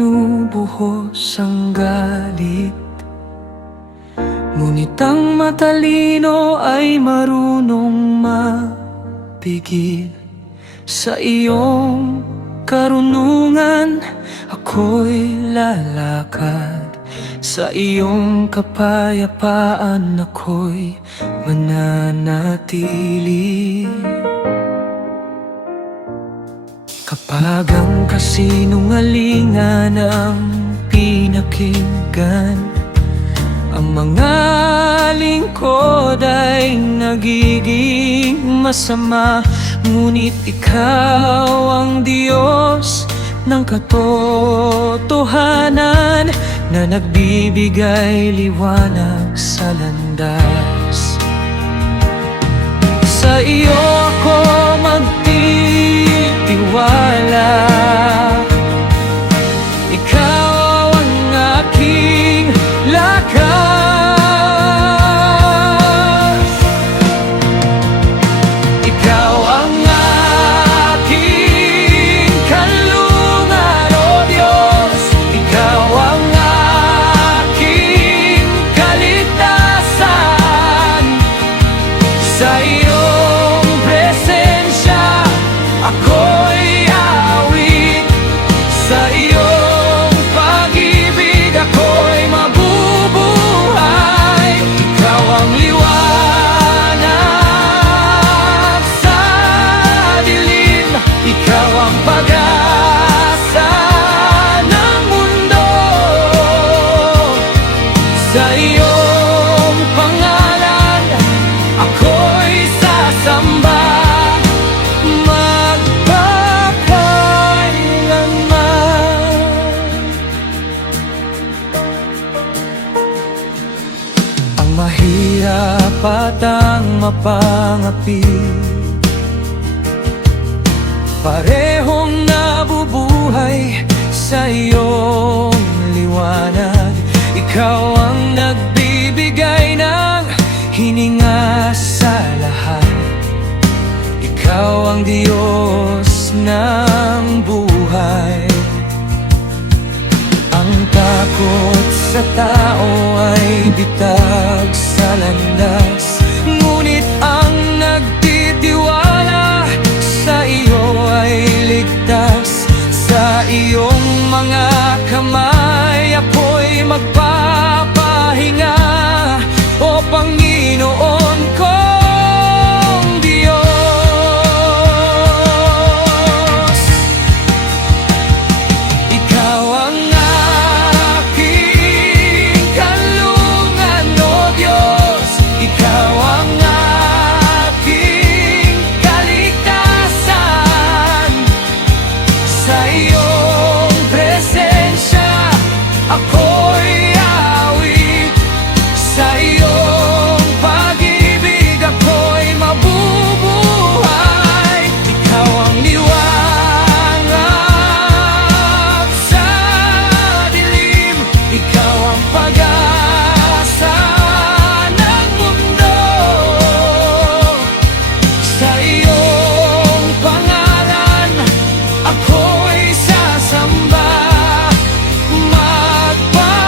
binubuhos ang galit. Ngunit ang matalino ay marunong mapigil. Sa iyong karunungan ako'y lalakad, sa iyong kapayapaan ako'y mananatili. Kapag ang kasinungalingan ang pinakinggan, ang mga lingkod ay nagiging masama. Ngunit ikaw ang Diyos ng katotohanan, na nagbibigay liwanag sa landas. Sa iyo ako magtitiwala, ikaw ang aking lakas. Ikaw ang aking kanlungan, O Diyos. Ikaw ang aking kaligtasan. Sa iyong presensya ako'y awit, sa iyong pag-ibig ako'y mabubuhay. Ikaw ang liwanag sa dilim, ikaw ang pag-asa ng mundo. Sa iyong pangalan ako'y sasamba magpakailanman. Ang mahirap at ang mapangapi, parehong nabubuhay sa iyong liwanag. Ikaw ang nagbibigay ng hininga sa lahat. Ikaw ang Diyos ng buhay. Ang takot sa tao ay bitag sa landas, ngunit ang nagtitiwala sa iyo ay ligtas. Sa iyong mga kamay ako'y magpapahinga, O Panginoon kong Diyos. Ikaw ang aking kanlungan, O Diyos. Ikaw ang aking kaligtasan. Sa iyong presensya ako'y awit, sa iyong pag-ibig ako'y mabubuhay. Ikaw ang liwanag sa dilim, ikaw ang pag-asa ng mundo. Sa iyong pangalan ako'y sasamba magpakailanman.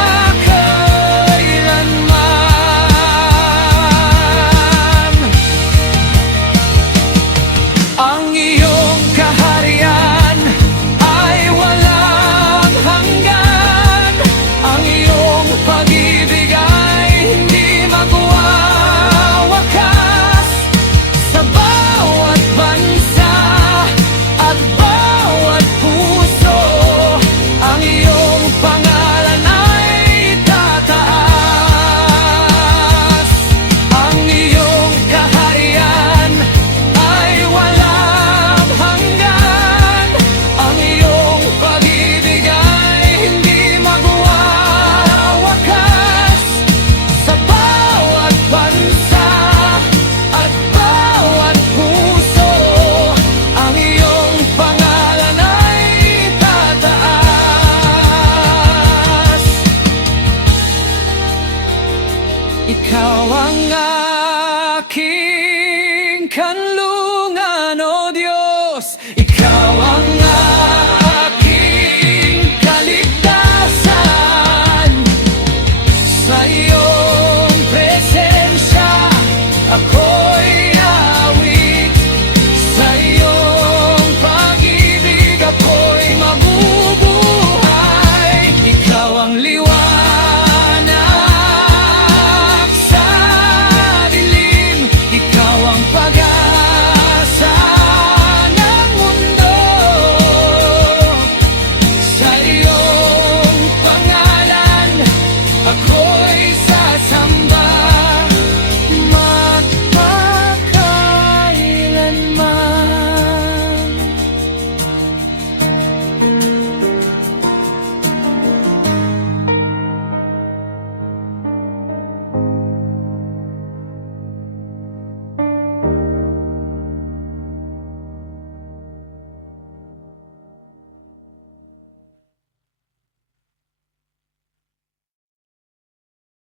Ang iyong kaharian ay walang hanggan, ang iyong pag-ibig ay hindi magwawakas. Sa bawat bansa at bawat puso, ang iyong pangalan ay tataas. Ang iyong kaharian ay walang hanggan, ang iyong pag-ibig ay hindi magwawakas. Sa bawat bansa at bawat puso, ang iyong pangalan ay tataas. Ikaw ang aking kanlungan,